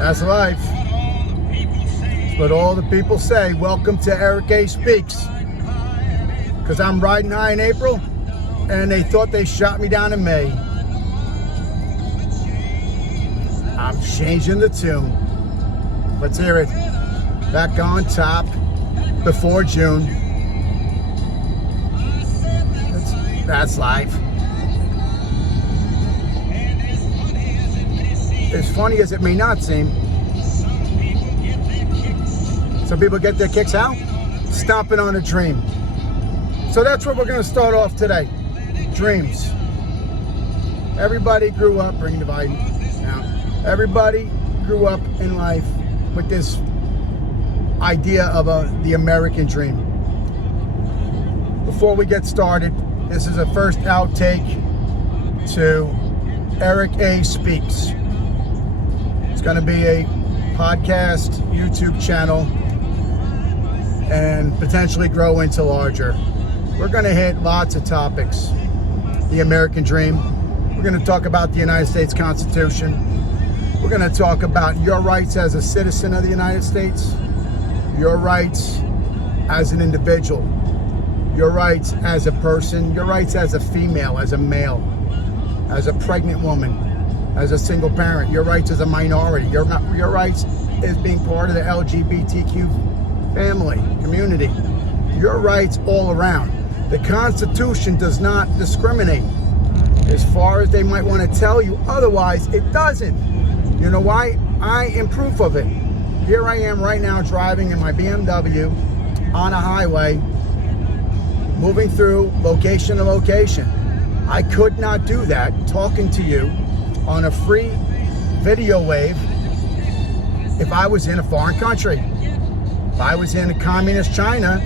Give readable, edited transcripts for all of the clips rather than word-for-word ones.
That's life. That's what all the people say. Welcome to Eric A. Speaks. Because I'm riding high in April, and they thought they shot me down in May. I'm changing the tune. Let's hear it. Back on top before June. That's life. As funny as it may not seem, some people get their kicks out, stomping on a dream. So that's what we're going to start off today. Dreams. Everybody grew up, bring the Biden now. Everybody grew up in life with this idea of the American dream. Before we get started, this is a first outtake to Eric A. Speaks. It's going to be a podcast, YouTube channel, and potentially grow into larger. We're going to hit lots of topics. The American dream. We're going to talk about the United States Constitution. We're going to talk about your rights as a citizen of the United States, your rights as an individual, your rights as a person, your rights as a female, as a male, as a pregnant woman, as a single parent, your rights as a minority, your rights as being part of the LGBTQ family, community, your rights all around. The Constitution does not discriminate. As far as they might want to tell you otherwise, it doesn't. You know why? I am proof of it. Here I am right now driving in my BMW on a highway, moving through location to location. I could not do that talking to you on a free video wave if I was in a foreign country. If I was in a communist China,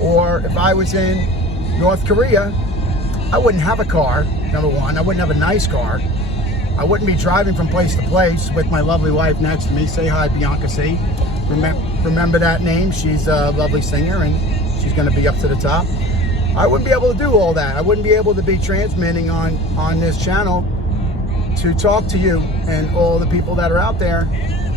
or if I was in North Korea, I wouldn't have a car, number one. I wouldn't have a nice car. I wouldn't be driving from place to place with my lovely wife next to me. Say hi, Bianca C. Remember that name. She's a lovely singer, and she's going to be up to the top. I wouldn't be able to do all that. I wouldn't be able to be transmitting on this channel to talk to you and all the people that are out there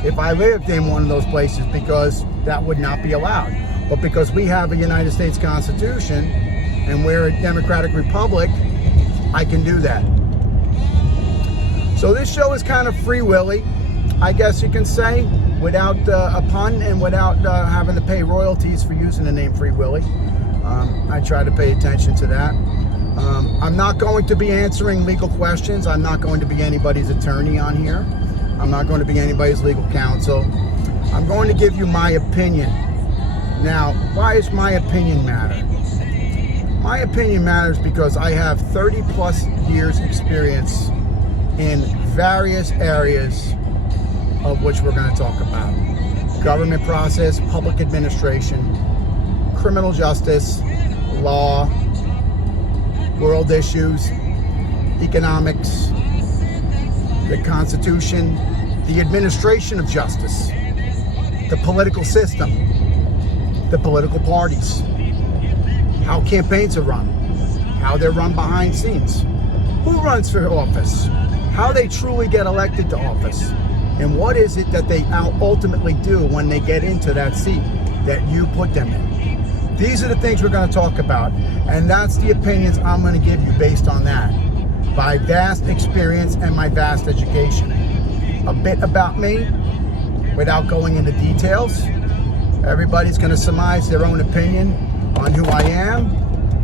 if I lived in one of those places, because that would not be allowed. But because we have a United States Constitution and we're a democratic republic, I can do that. So this show is kind of free willy, I guess you can say, without a pun and without having to pay royalties for using the name Free Willy. I try to pay attention to that. I'm not going to be answering legal questions. I'm not going to be anybody's attorney on here. I'm not going to be anybody's legal counsel. I'm going to give you my opinion. Now, why does my opinion matter? My opinion matters because I have 30 plus years experience in various areas of which we're going to talk about. Government process, public administration, criminal justice, law, world issues, economics, the Constitution, the administration of justice, the political system, the political parties, how campaigns are run, how they're run behind scenes, who runs for office, how they truly get elected to office, and what is it that they ultimately do when they get into that seat that you put them in. These are the things we're going to talk about, and that's the opinions I'm going to give you based on that. My vast experience and my vast education. A bit about me, without going into details. Everybody's going to surmise their own opinion on who I am,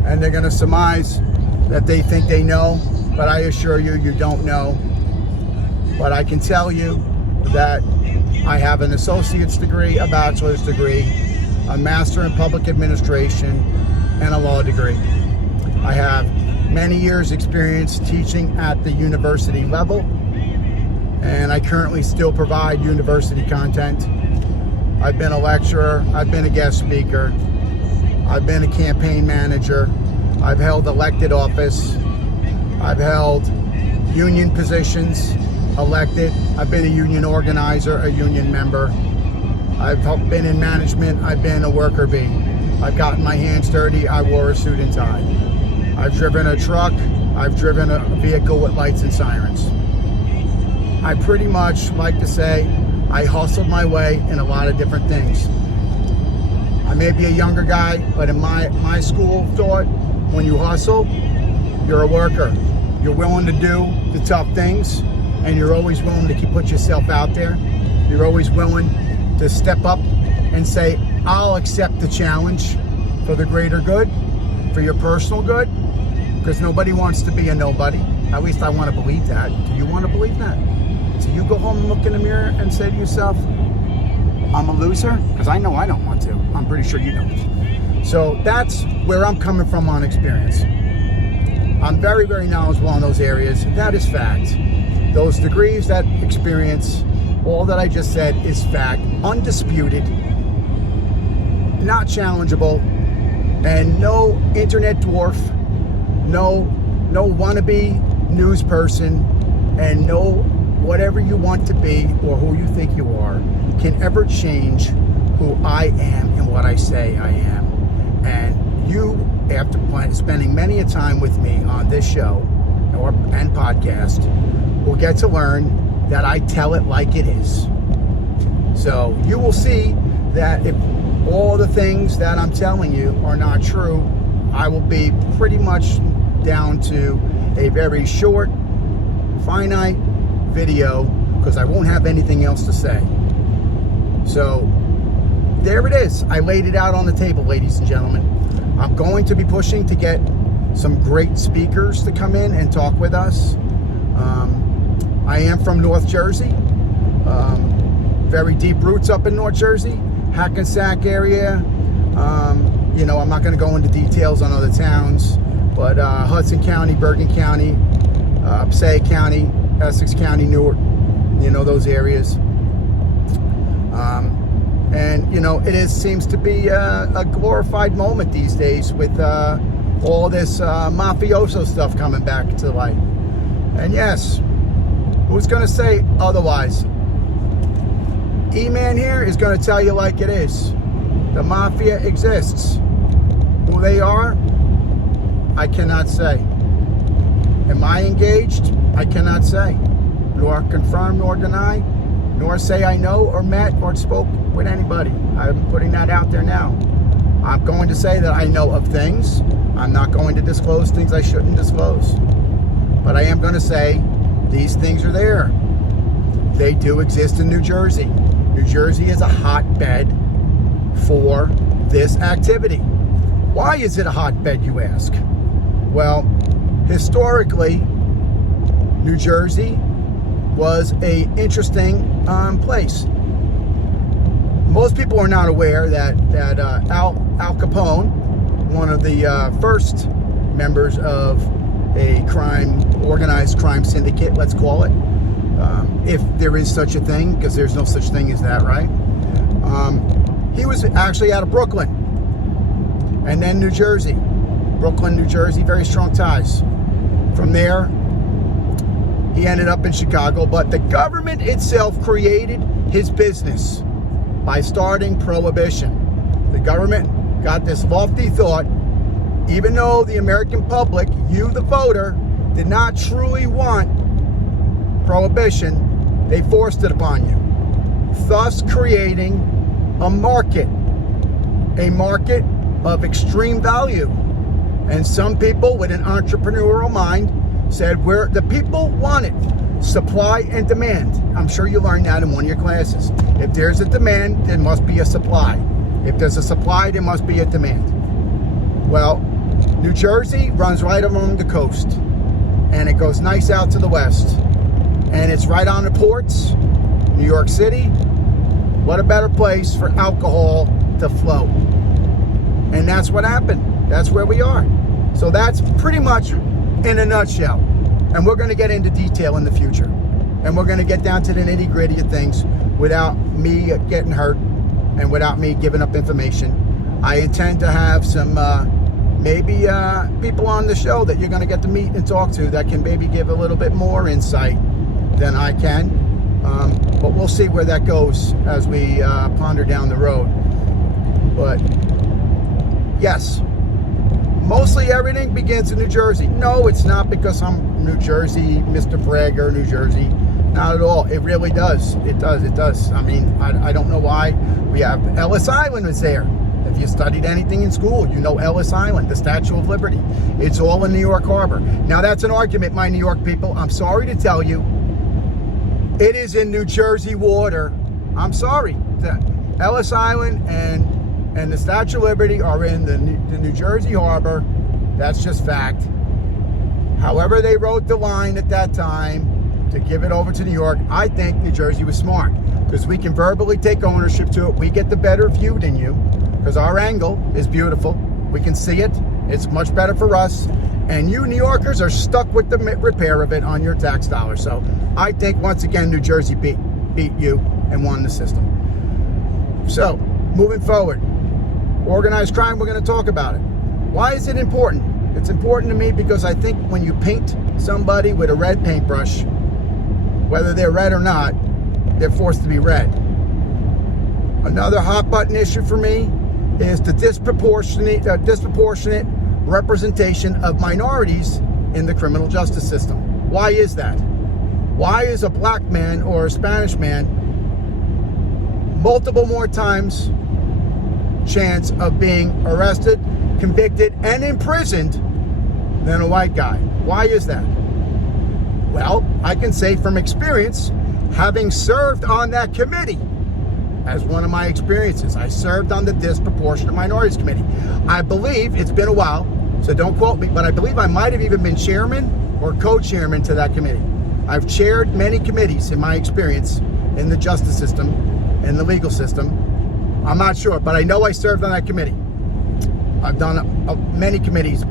and they're going to surmise that they think they know, but I assure you, you don't know. But I can tell you that I have an associate's degree, a bachelor's degree, a master in public administration, and a law degree. I have many years experience teaching at the university level, and I currently still provide university content. I've been a lecturer, I've been a guest speaker, I've been a campaign manager, I've held elected office, I've held union positions, elected, I've been a union organizer, a union member, I've been in management, I've been a worker bee, I've gotten my hands dirty, I wore a suit and tie. I've driven a truck, I've driven a vehicle with lights and sirens. I pretty much like to say I hustled my way in a lot of different things. I may be a younger guy, but in my school thought, when you hustle, you're a worker. You're willing to do the tough things, and you're always willing to put yourself out there. You're always willing to step up and say, I'll accept the challenge for the greater good, for your personal good, because nobody wants to be a nobody. At least I want to believe that. Do you want to believe that? Do you go home and look in the mirror and say to yourself, I'm a loser? Because I know I don't want to. I'm pretty sure you don't. So that's where I'm coming from on experience. I'm very, very knowledgeable in those areas. That is fact. Those degrees, that experience, all that I just said is fact, undisputed, not challengeable, and no internet dwarf, no wannabe news person, and no whatever you want to be or who you think you are can ever change who I am and what I say I am. And you, after spending many a time with me on this show and podcast, will get to learn that I tell it like it is. So you will see that if all the things that I'm telling you are not true, I will be pretty much down to a very short, finite video, because I won't have anything else to say. So there it is. I laid it out on the table, ladies and gentlemen. I'm going to be pushing to get some great speakers to come in and talk with us. I am from North Jersey. Very deep roots up in North Jersey, Hackensack area. I'm not going to go into details on other towns, but Hudson County, Bergen County, Passaic County, Essex County, Newark, those areas. It seems to be a glorified moment these days with all this mafioso stuff coming back to light. And yes, who's going to say otherwise? E-Man here is going to tell you like it is. The mafia exists. Who they are, I cannot say. Am I engaged? I cannot say. Nor confirm nor deny, nor say I know or met or spoke with anybody. I'm putting that out there now. I'm going to say that I know of things. I'm not going to disclose things I shouldn't disclose. But I am going to say these things are there. They do exist in New Jersey. New Jersey is a hotbed for this activity. Why is it a hotbed, you ask? Well, historically, New Jersey was an interesting place. Most people are not aware that Al Capone, one of the first members of a organized crime syndicate, let's call it, if there is such a thing, because there's no such thing as that, right? He was actually out of Brooklyn, and then New Jersey. Brooklyn, New Jersey, very strong ties. From there, he ended up in Chicago, but the government itself created his business by starting prohibition. The government got this lofty thought, even though the American public, you the voter, did not truly want prohibition, they forced it upon you, thus creating a market of extreme value. And some people with an entrepreneurial mind said, where the people want it, supply and demand. I'm sure you learned that in one of your classes. If there's a demand, there must be a supply. If there's a supply, there must be a demand. Well, New Jersey runs right along the coast, and it goes nice out to the west, and it's right on the ports. New York City, what a better place for alcohol to flow. And that's what happened. That's where we are. So that's pretty much in a nutshell. And we're going to get into detail in the future. And we're going to get down to the nitty-gritty of things without me getting hurt and without me giving up information. I intend to have some maybe people on the show that you're going to get to meet and talk to that can maybe give a little bit more insight than I can. But we'll see where that goes as we ponder down the road. But yes, Mostly everything begins in New Jersey. No, it's not because I'm New Jersey, Mr. Bragger, New Jersey. Not at all. It really does. It does. I mean, I don't know why. We have Ellis Island is there. If you studied anything in school, you know Ellis Island, the Statue of Liberty. It's all in New York Harbor. Now, that's an argument, my New York people. I'm sorry to tell you, it is in New Jersey water. I'm sorry. Ellis Island and the Statue of Liberty are in the New Jersey Harbor. That's just fact. However they wrote the line at that time to give it over to New York, I think New Jersey was smart because we can verbally take ownership to it. We get the better view than you because our angle is beautiful. We can see it. It's much better for us. And you New Yorkers are stuck with the repair of it on your tax dollars. So I think, once again, New Jersey beat you and won the system. So, moving forward, organized crime, we're going to talk about it. Why is it important? It's important to me because I think when you paint somebody with a red paintbrush, whether they're red or not, they're forced to be red. Another hot button issue for me is the disproportionate representation of minorities in the criminal justice system. Why is that? Why is a black man or a Spanish man multiple more times chance of being arrested, convicted, and imprisoned than a white guy? Why is that? Well, I can say from experience, having served on that committee, as one of my experiences, I served on the Disproportionate Minorities Committee. I believe, it's been a while, so don't quote me, but I believe I might have even been chairman or co-chairman to that committee. I've chaired many committees in my experience in the justice system, in the legal system. I'm not sure, but I know I served on that committee. I've done many committees,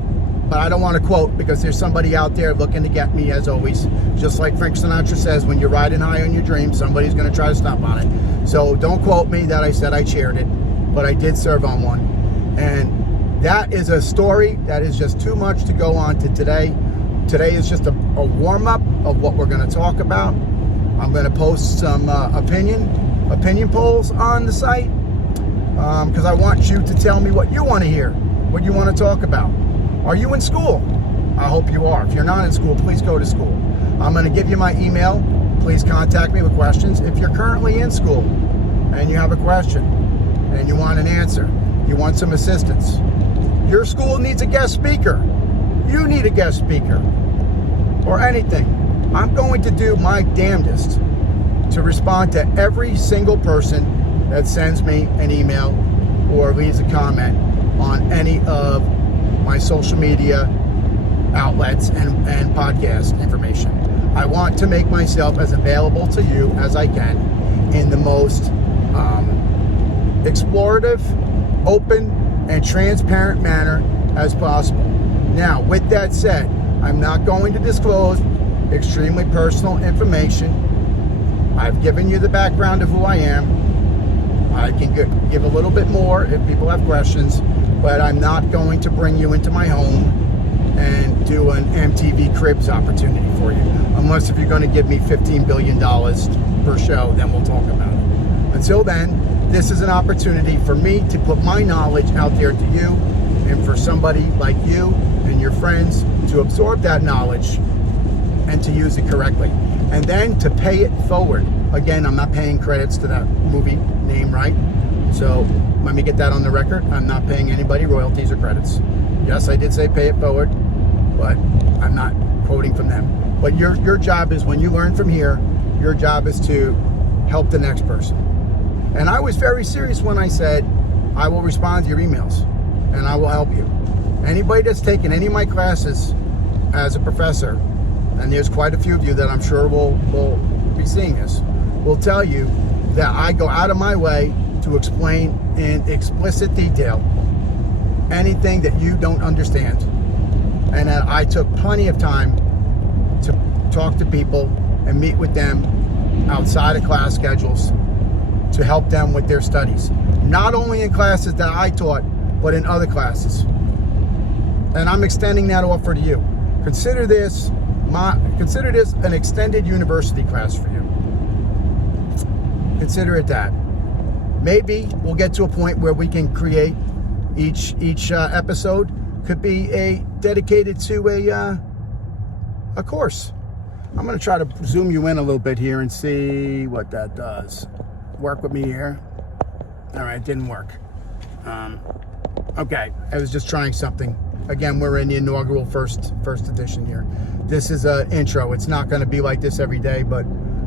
but I don't want to quote because there's somebody out there looking to get me, as always. Just like Frank Sinatra says, when you're riding high on your dreams, somebody's going to try to stop on it. So don't quote me that I said I chaired it, but I did serve on one. And that is a story that is just too much to go on to today. Today is just a warm-up of what we're going to talk about. I'm going to post some opinion polls on the site because I want you to tell me what you want to hear, what you want to talk about. Are you in school? I hope you are. If you're not in school, please go to school. I'm going to give you my email. Please contact me with questions. If you're currently in school and you have a question and you want an answer, you want some assistance, your school needs a guest speaker, you need a guest speaker, or anything, I'm going to do my damnedest to respond to every single person that sends me an email or leaves a comment on any of my social media outlets and podcast information. I want to make myself as available to you as I can in the most explorative, open, and transparent manner as possible. Now, with that said, I'm not going to disclose extremely personal information. I've given you the background of who I am. I can give a little bit more if people have questions, but I'm not going to bring you into my home and do an MTV Cribs opportunity for you. Unless if you're going to give me $15 billion per show, then we'll talk about it. Until then, this is an opportunity for me to put my knowledge out there to you, and for somebody like you and your friends to absorb that knowledge and to use it correctly. And then to pay it forward. Again, I'm not paying credits to that movie name, right? So let me get that on the record. I'm not paying anybody royalties or credits. Yes, I did say pay it forward, but I'm not quoting from them. But your job is, when you learn from here, your job is to help the next person. And I was very serious when I said I will respond to your emails and I will help you. Anybody that's taken any of my classes as a professor, and there's quite a few of you that I'm sure will be seeing this, will tell you that I go out of my way to explain in explicit detail anything that you don't understand, and that I took plenty of time to talk to people and meet with them outside of class schedules to help them with their studies, not only in classes that I taught, but in other classes. And I'm extending that offer to you. Consider this an extended university class for you. Consider it that. Maybe we'll get to a point where we can create each episode could be dedicated to a course. I'm going to try to zoom you in a little bit here and see what that does. Work with me here. All right, it didn't work. Okay, I was just trying something. Again, we're in the inaugural first edition here. This is an intro. It's not going to be like this every day, but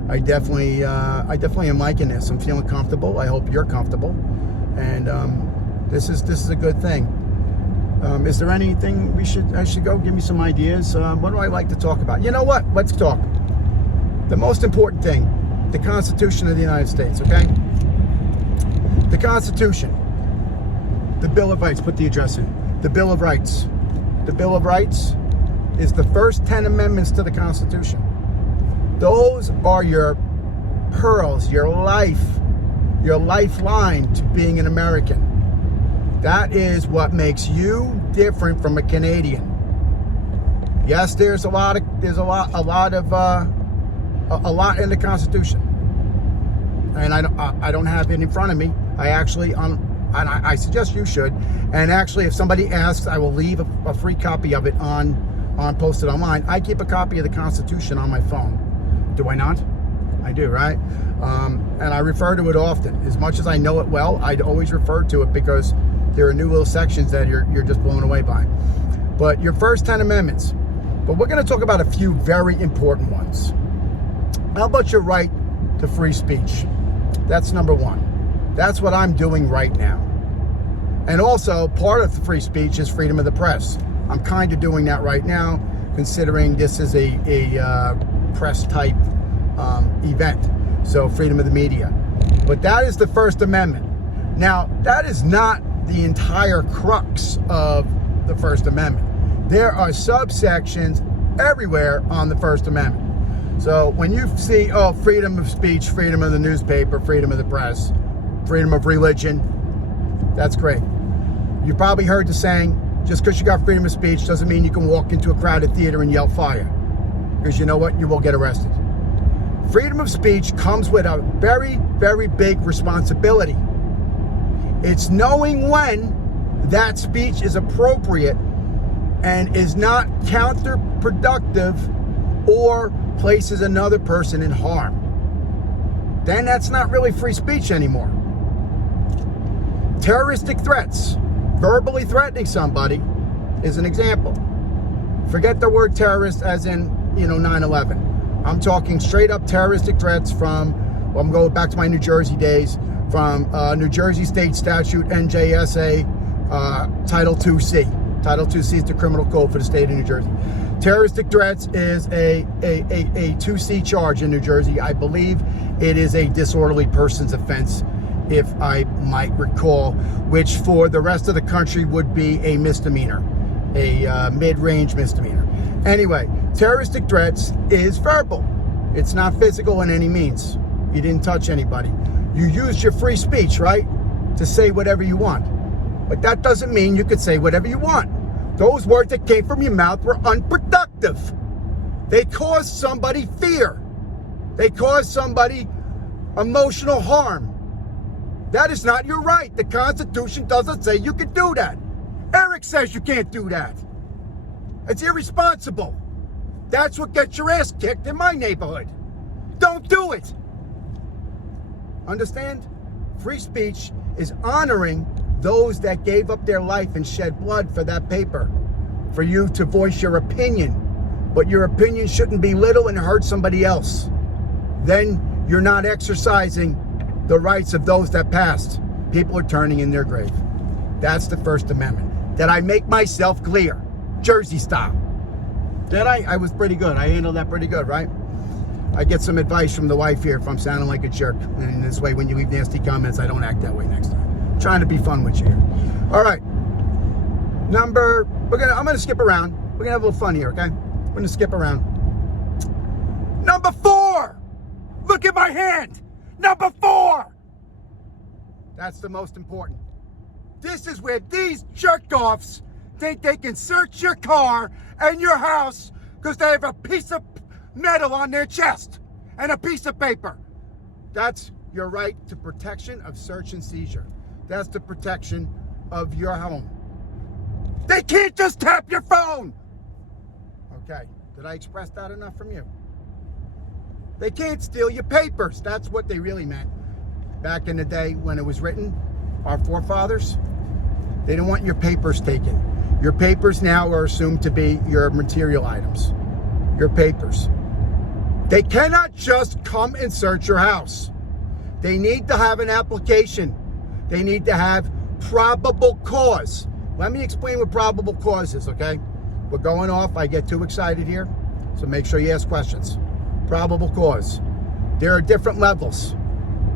I definitely am liking this. I'm feeling comfortable. I hope you're comfortable, and this is a good thing. Is there anything I should go? Give me some ideas. What do I like to talk about? You know what? Let's talk. The most important thing, the Constitution of the United States, okay? The Constitution, the Bill of Rights, put the address in. The Bill of Rights. The Bill of Rights is the first 10 amendments to the Constitution. Those are your pearls, your lifeline to being an American. That is what makes you different from a Canadian. Yes, there's a lot in the Constitution, and I don't have it in front of me. I suggest you should. And actually, if somebody asks, I will leave a free copy of it on posted online. I keep a copy of the Constitution on my phone. Do I not? I do, right? And I refer to it often. As much as I know it well, I'd always refer to it because there are new little sections that you're just blown away by. But your first 10 amendments. But we're going to talk about a few very important ones. How about your right to free speech? That's number one. That's what I'm doing right now. And also, part of the free speech is freedom of the press. I'm kind of doing that right now, considering this is a press type event. So freedom of the media. But that is the First Amendment. Now, that is not the entire crux of the First Amendment. There are subsections everywhere on the First Amendment. So when you see, freedom of speech, freedom of the newspaper, freedom of the press, freedom of religion, that's great. You probably heard the saying, just because you got freedom of speech doesn't mean you can walk into a crowded theater and yell fire. Because you know what? You will get arrested. Freedom of speech comes with a very, very big responsibility. It's knowing when that speech is appropriate and is not counterproductive or places another person in harm. Then that's not really free speech anymore. Terroristic threats, verbally threatening somebody, is an example. Forget the word terrorist as in, 9/11. I'm talking straight up terroristic threats from, I'm going back to my New Jersey days, from New Jersey State Statute, NJSA, Title 2C. Title 2C is the criminal code for the state of New Jersey. Terroristic threats is a 2C charge in New Jersey. I believe it is a disorderly persons offense, if I might recall, which for the rest of the country would be a misdemeanor, a mid-range misdemeanor. Anyway, terroristic threats is verbal. It's not physical in any means. You didn't touch anybody. You used your free speech, right, to say whatever you want. But that doesn't mean you could say whatever you want. Those words that came from your mouth were unproductive. They caused somebody fear. They caused somebody emotional harm. That is not your right. The Constitution doesn't say you can do that. Eric says you can't do that. It's irresponsible. That's what gets your ass kicked in my neighborhood. Don't do it. Understand? Free speech is honoring those that gave up their life and shed blood for that paper, for you to voice your opinion. But your opinion shouldn't be little and hurt somebody else. Then you're not exercising the rights of those that passed. People are turning in their grave. That's the First Amendment. Did I make myself clear? Jersey style. Did I? I was pretty good. I handled that pretty good, right? I get some advice from the wife here if I'm sounding like a jerk. And this way, when you leave nasty comments, I don't act that way next time. I'm trying to be fun with you here. All right. I'm gonna skip around. We're gonna have a little fun here, okay? We're gonna skip around. Number 4. Look at my hand. Number 4. That's the most important. This is where these jerk-offs think they can search your car and your house because they have a piece of metal on their chest and a piece of paper. That's your right to protection of search and seizure. That's the protection of your home. They can't just tap your phone. Okay, did I express that enough from you? They can't steal your papers. That's what they really meant. Back in the day when it was written, our forefathers, they didn't want your papers taken. Your papers now are assumed to be your material items. Your papers. They cannot just come and search your house. They need to have an application. They need to have probable cause. Let me explain what probable cause is, okay? We're going off. I get too excited here, so make sure you ask questions. Probable cause. There are different levels.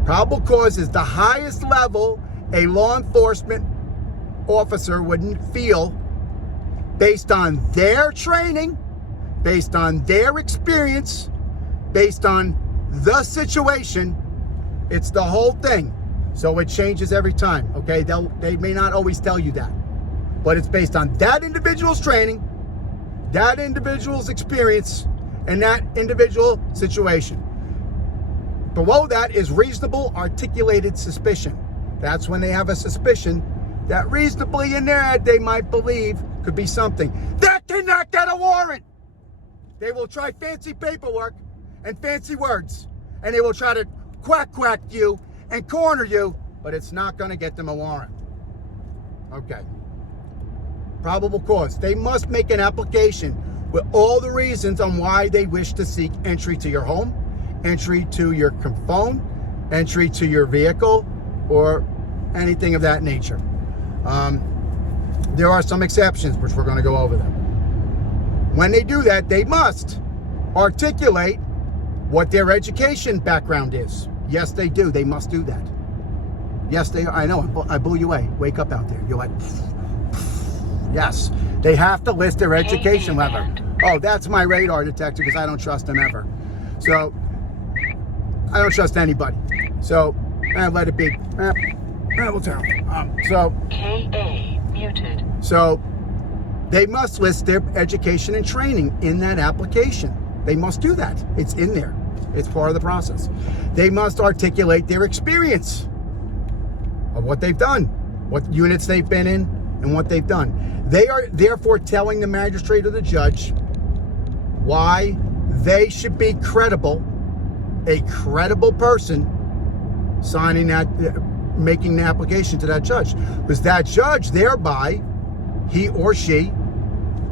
Probable cause is the highest level a law enforcement officer wouldn't feel based on their training, based on their experience, based on the situation. It's the whole thing. So it changes every time, okay? They may not always tell you that, but it's based on that individual's training, that individual's experience, and that individual situation. Below that is reasonable articulated suspicion. That's when they have a suspicion that reasonably in their head they might believe could be something. That cannot get a warrant. They will try fancy paperwork and fancy words, and they will try to quack you and corner you, but it's not going to get them a warrant. Okay. Probable cause. They must make an application with all the reasons on why they wish to seek entry to your home, entry to your phone, entry to your vehicle, or anything of that nature. There are some exceptions, which we're going to go over them. When they do that, they must articulate what their education background is. Yes, they do. They must do that. Yes, they are. I know. I blew you away. Wake up out there. You're like, yes. They have to list their education level. Oh, that's my radar detector because I don't trust them ever. So, I don't trust anybody. So, let it be. We'll tell them. KA muted. So, they must list their education and training in that application. They must do that. It's in there. It's part of the process. They must articulate their experience of what they've done, what units they've been in, and what they've done. They are therefore telling the magistrate or the judge why they should be credible, a credible person signing that, making the application to that judge. Because that judge, thereby, he or she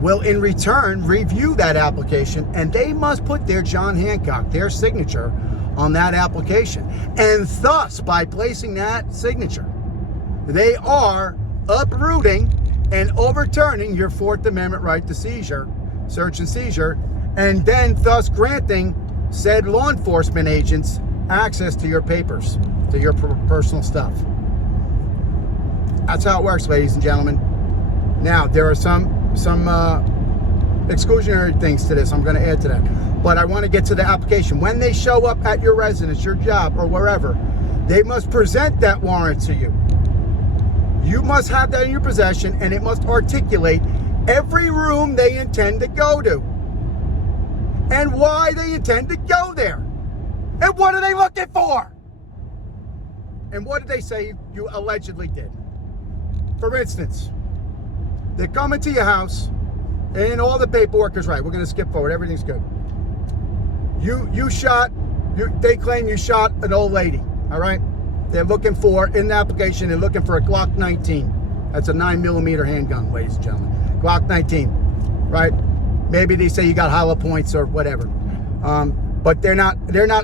will in return review that application, and they must put their John Hancock, their signature on that application. And thus, by placing that signature, they are uprooting and overturning your Fourth Amendment right to seizure, search and seizure, and then thus granting said law enforcement agents access to your papers, to your personal stuff. That's how it works, ladies and gentlemen. Now, there are some exclusionary things to this. I'm going to add to that. But I want to get to the application. When they show up at your residence, your job, or wherever, they must present that warrant to you. You must have that in your possession, and it must articulate every room they intend to go to and why they intend to go there. And what are they looking for? And what did they say you allegedly did? For instance, they come into your house and all the paperwork is right. We're going to skip forward. Everything's good. They claim you shot an old lady. All right. They're looking for, in the application, they're looking for a Glock 19. That's a 9mm handgun, ladies and gentlemen. Glock 19, right? Maybe they say you got hollow points or whatever. But they're not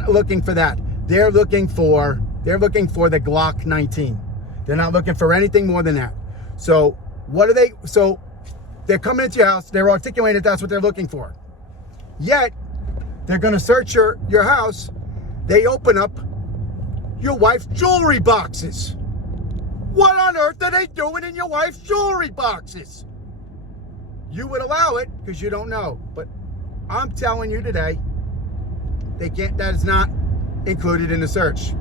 looking for that. They're looking for the Glock 19. They're not looking for anything more than that. So they're coming into your house, they're articulating that's what they're looking for. Yet, they're going to search your house. They open up your wife's jewelry boxes. What on earth are they doing in your wife's jewelry boxes? You would allow it because you don't know. But I'm telling you today, that is not included in the search.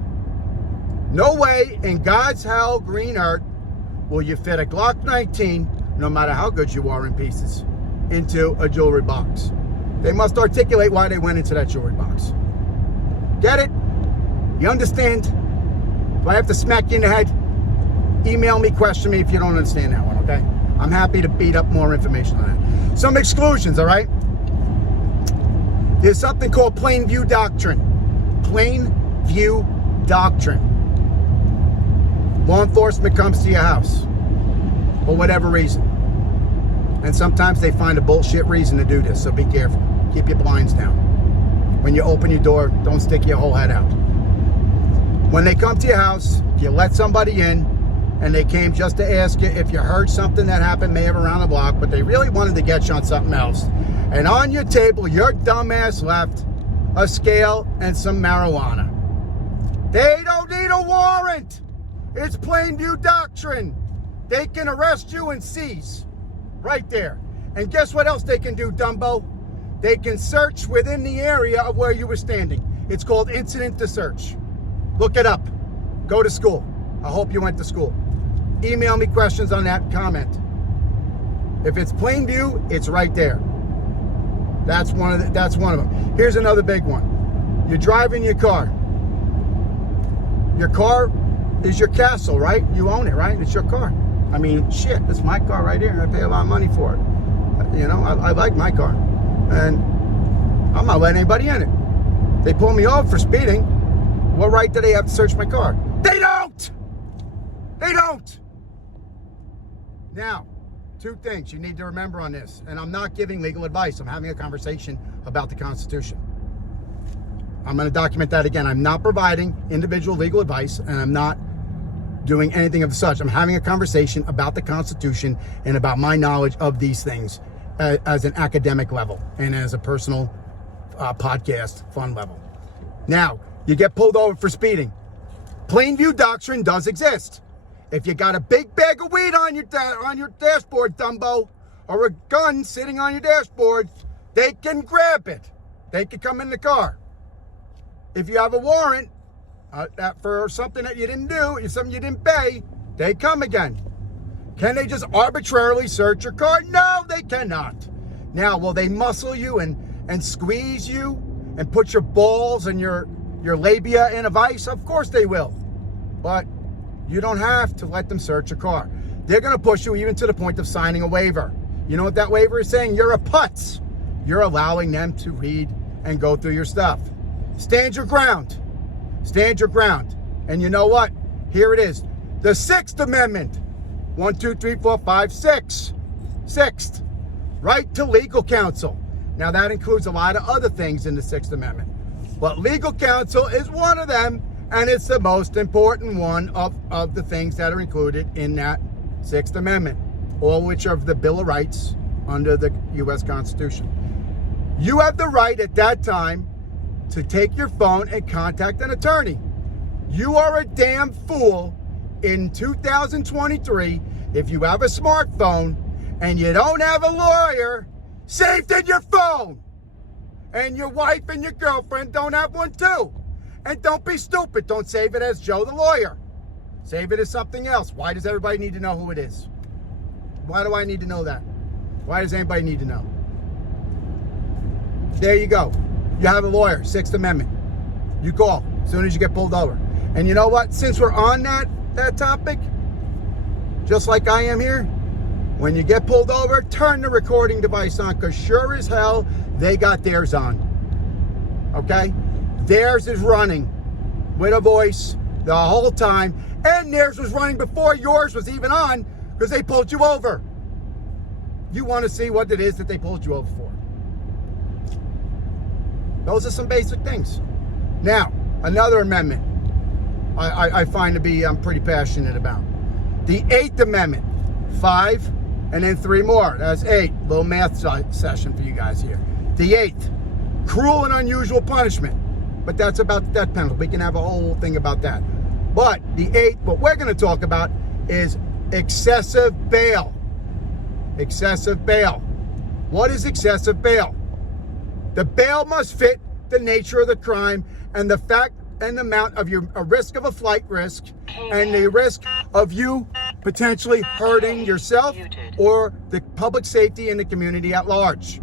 No way in God's hell green earth will you fit a Glock 19, no matter how good you are in pieces, into a jewelry box. They must articulate why they went into that jewelry box. Get it? You understand? Do I have to smack you in the head? Email me, question me if you don't understand that one, okay? I'm happy to beat up more information on that. Some exclusions, all right? There's something called plain view doctrine. Plain view doctrine. Law enforcement comes to your house for whatever reason. And sometimes they find a bullshit reason to do this, so be careful. Keep your blinds down. When you open your door, don't stick your whole head out. When they come to your house, you let somebody in, and they came just to ask you if you heard something that happened maybe around the block, but they really wanted to get you on something else. And on your table, your dumbass left a scale and some marijuana. They don't need a warrant. It's plain view doctrine. They can arrest you and seize right there. And guess what else they can do, Dumbo? They can search within the area of where you were standing. It's called incident to search. Look it up. Go to school. I hope you went to school. Email me questions on that, comment. If it's plain view, it's right there. That's one of them. Here's another big one. You're driving your car. Your car is your castle, right? You own it, right? It's your car. I mean, shit, it's my car right here. I pay a lot of money for it. You know, I like my car. And I'm not letting anybody in it. They pull me over for speeding. What right do they have to search my car? They don't! They don't! Now, two things you need to remember on this. And I'm not giving legal advice. I'm having a conversation about the Constitution. I'm going to document that again. I'm not providing individual legal advice, and I'm not doing anything of such. I'm having a conversation about the Constitution and about my knowledge of these things as an academic level and as a personal podcast fun level. Now, you get pulled over for speeding. Plain view doctrine does exist. If you got a big bag of weed on your dashboard, Dumbo, or a gun sitting on your dashboard, they can grab it. They can come in the car. If you have a warrant for something that you didn't do, something you didn't pay, they come again. Can they just arbitrarily search your car? No, they cannot. Now, will they muscle you and squeeze you and put your balls and your labia in a vice? Of course they will. But you don't have to let them search your car. They're going to push you even to the point of signing a waiver. You know what that waiver is saying? You're a putz. You're allowing them to read and go through your stuff. Stand your ground. Stand your ground. And you know what? Here it is. The Sixth Amendment. 1, 2, 3, 4, 5, 6. Sixth. Right to legal counsel. Now that includes a lot of other things in the Sixth Amendment. But legal counsel is one of them, and it's the most important one of the things that are included in that Sixth Amendment, all which are the Bill of Rights under the U.S. Constitution. You have the right at that time to take your phone and contact an attorney. You are a damn fool in 2023 if you have a smartphone and you don't have a lawyer saved in your phone. And your wife and your girlfriend don't have one too. And don't be stupid. Don't save it as Joe the lawyer. Save it as something else. Why does everybody need to know who it is? Why do I need to know that? Why does anybody need to know? There you go. You have a lawyer, Sixth Amendment. You call as soon as you get pulled over. And you know what? Since we're on that topic, just like I am here, when you get pulled over, turn the recording device on, because sure as hell, they got theirs on. Okay? Theirs is running with a voice the whole time, and theirs was running before yours was even on, because they pulled you over. You want to see what it is that they pulled you over for. Those are some basic things. Now, another amendment I find to be, I'm pretty passionate about. The Eighth Amendment. 5 and then 3 more. That's 8. Little math session for you guys here. The 8th. Cruel and unusual punishment. But that's about the death penalty. We can have a whole thing about that. But the 8th, what we're going to talk about is excessive bail. Excessive bail. What is excessive bail? The bail must fit the nature of the crime and the fact and the amount of your risk of a flight risk and the risk of you potentially hurting yourself or the public safety and the community at large.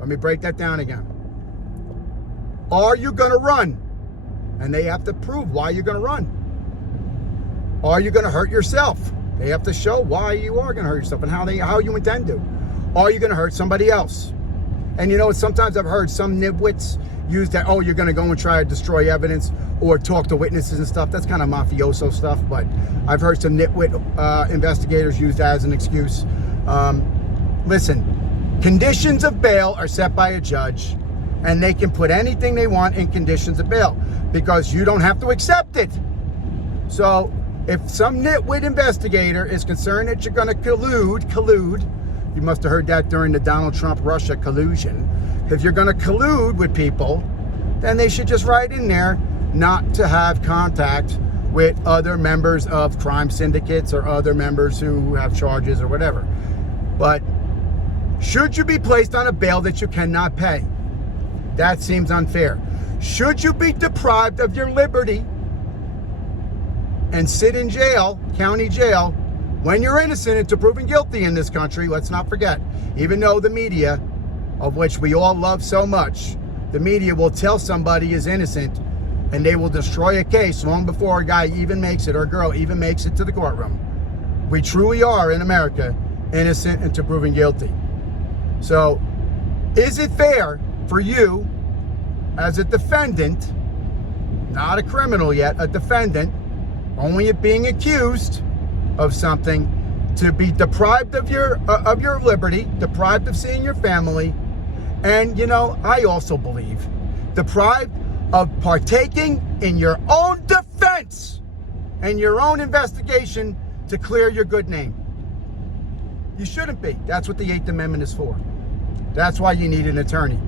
Let me break that down again. Are you going to run? And they have to prove why you're going to run. Are you going to hurt yourself? They have to show why you are going to hurt yourself and how you intend to. Are you going to hurt somebody else? And you know, sometimes I've heard some nitwits use that, oh, you're going to go and try to destroy evidence or talk to witnesses and stuff. That's kind of mafioso stuff, but I've heard some nitwit investigators use that as an excuse. Listen, conditions of bail are set by a judge, and they can put anything they want in conditions of bail because you don't have to accept it. So if some nitwit investigator is concerned that you're going to collude, you must have heard that during the Donald Trump-Russia collusion. If you're going to collude with people, then they should just write in there not to have contact with other members of crime syndicates or other members who have charges or whatever. But should you be placed on a bail that you cannot pay? That seems unfair. Should you be deprived of your liberty and sit in jail, county jail, when you're innocent until proven guilty in this country? Let's not forget, even though the media, of which we all love so much, the media will tell somebody is innocent and they will destroy a case long before a guy even makes it or a girl even makes it to the courtroom. We truly are in America innocent until proven guilty. So is it fair for you as a defendant, not a criminal yet, a defendant, only being accused of something, to be deprived of your liberty, deprived of seeing your family, and, you know, I also believe deprived of partaking in your own defense and your own investigation to clear your good name? You shouldn't be. That's what the 8th Amendment is for. That's why you need an attorney.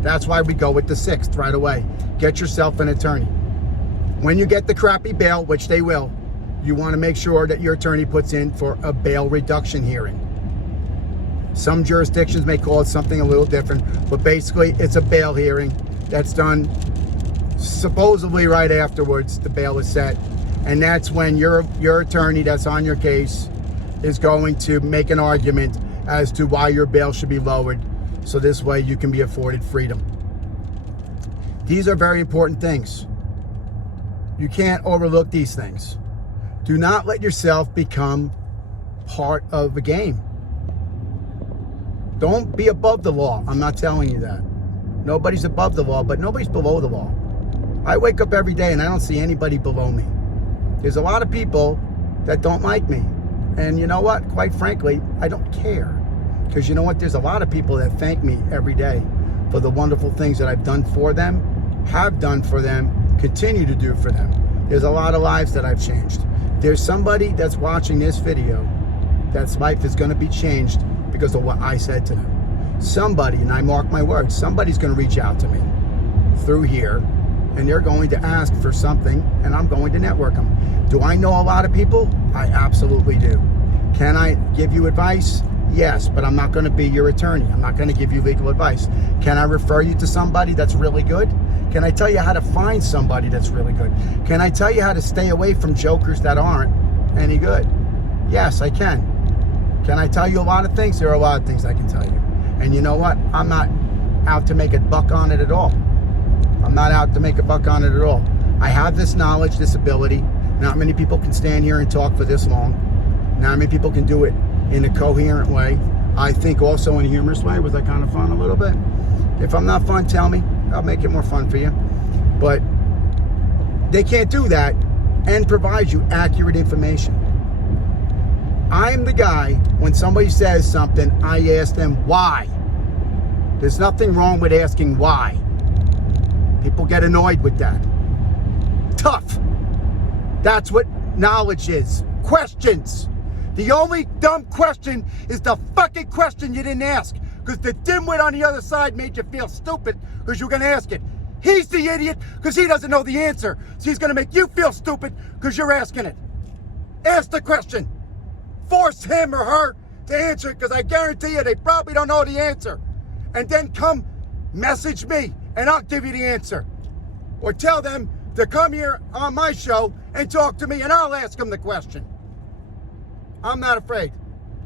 That's why we go with the 6th right away. Get yourself an attorney. When you get the crappy bail, which they will, you want to make sure that your attorney puts in for a bail reduction hearing. Some jurisdictions may call it something a little different, but basically it's a bail hearing that's done supposedly right afterwards. The bail is set, and that's when your attorney that's on your case is going to make an argument as to why your bail should be lowered, so this way you can be afforded freedom. These are very important things. You can't overlook these things. Do not let yourself become part of a game. Don't be above the law. I'm not telling you that. Nobody's above the law, but nobody's below the law. I wake up every day and I don't see anybody below me. There's a lot of people that don't like me. And you know what? Quite frankly, I don't care. Because you know what? There's a lot of people that thank me every day for the wonderful things that I've done for them, have done for them, continue to do for them. There's a lot of lives that I've changed. There's somebody that's watching this video that's life is going to be changed because of what I said to them. Somebody, and I mark my words, somebody's going to reach out to me through here, and they're going to ask for something, and I'm going to network them. Do I know a lot of people? I absolutely do. Can I give you advice? Yes, but I'm not going to be your attorney. I'm not going to give you legal advice. Can I refer you to somebody that's really good? Can I tell you how to find somebody that's really good? Can I tell you how to stay away from jokers that aren't any good? Yes, I can. Can I tell you a lot of things? There are a lot of things I can tell you. And you know what? I'm not out to make a buck on it at all. I'm not out to make a buck on it at all. I have this knowledge, this ability. Not many people can stand here and talk for this long. Not many people can do it in a coherent way. I think also in a humorous way. Was that kind of fun a little bit? If I'm not fun, tell me. I'll make it more fun for you. But they can't do that and provide you accurate information. I am the guy, when somebody says something, I ask them why. There's nothing wrong with asking why. People get annoyed with that. Tough. That's what knowledge is. Questions. The only dumb question is the fucking question you didn't ask, because the dimwit on the other side made you feel stupid because you're going to ask it. He's the idiot because he doesn't know the answer. So he's going to make you feel stupid because you're asking it. Ask the question. Force him or her to answer it, because I guarantee you they probably don't know the answer. And then come message me and I'll give you the answer. Or tell them to come here on my show and talk to me and I'll ask them the question. I'm not afraid.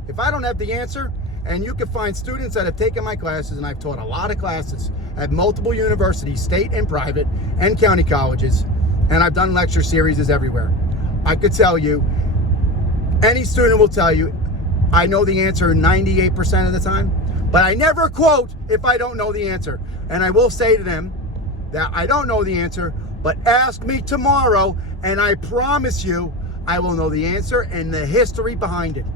If I don't have the answer, and you can find students that have taken my classes, and I've taught a lot of classes at multiple universities, state and private, and county colleges, and I've done lecture series everywhere. I could tell you, Any student will tell you, I know the answer 98% of the time, but I never quote if I don't know the answer. And I will say to them that I don't know the answer, but ask me tomorrow, and I promise you I will know the answer and the history behind it.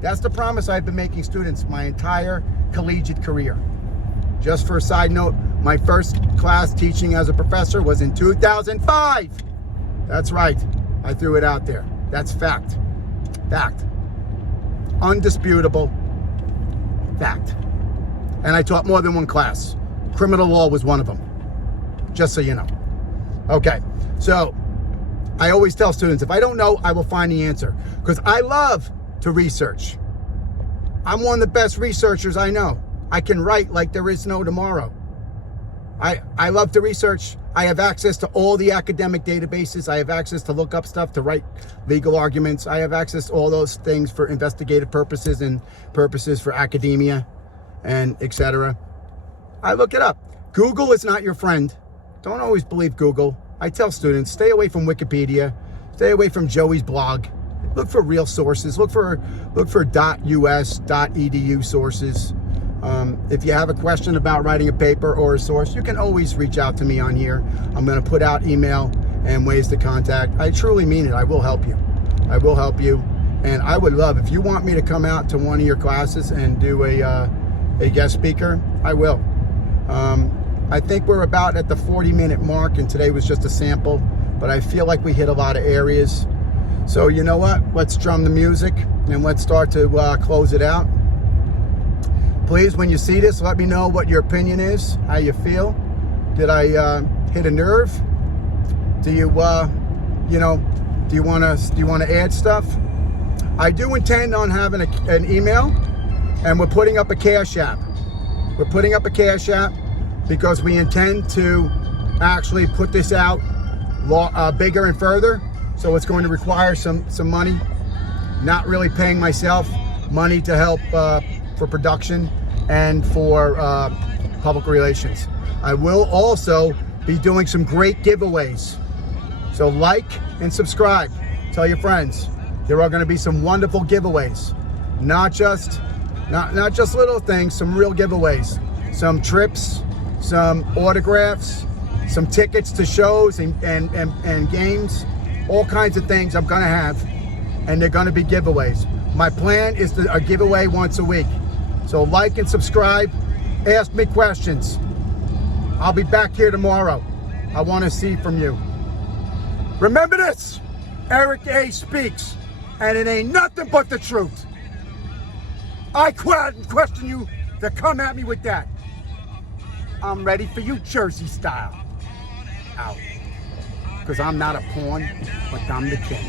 That's the promise I've been making students my entire collegiate career. Just for a side note, my first class teaching as a professor was in 2005. That's right. I threw it out there. That's fact. Fact. Undisputable fact. And I taught more than one class. Criminal law was one of them. Just so you know. Okay. So I always tell students, if I don't know, I will find the answer. Because I love to research. I'm one of the best researchers I know. I can write like there is no tomorrow. I love to research. I have access to all the academic databases. I have access to look up stuff, to write legal arguments. I have access to all those things for investigative purposes and purposes for academia and etc. I look it up. Google is not your friend. Don't always believe Google. I tell students, stay away from Wikipedia. Stay away from Joey's blog. Look for real sources. Look for .us, .edu sources. If you have a question about writing a paper or a source, you can always reach out to me on here. I'm going to put out email and ways to contact. I truly mean it. I will help you. I will help you. And I would love, if you want me to come out to one of your classes and do a guest speaker, I will. I think we're about at the 40-minute mark, and today was just a sample, but I feel like we hit a lot of areas. So you know what? Let's drum the music and let's start to close it out. Please, when you see this, let me know what your opinion is, how you feel. Did I hit a nerve? Do you do you want to add stuff? I do intend on having an email, and we're putting up a Cash App. We're putting up a Cash App because we intend to actually put this out bigger and further. So it's going to require some money. Not really paying myself money to help for production and for public relations. I will also be doing some great giveaways. So like and subscribe. Tell your friends. There are going to be some wonderful giveaways. Not just little things, some real giveaways. Some trips, some autographs, some tickets to shows and games. All kinds of things I'm going to have, and they're going to be giveaways. My plan is a giveaway once a week. So like and subscribe. Ask me questions. I'll be back here tomorrow. I want to see from you. Remember this, Eric A. speaks, and it ain't nothing but the truth. I question you to come at me with that. I'm ready for you, Jersey style. Out. Because I'm not a pawn, but I'm the king.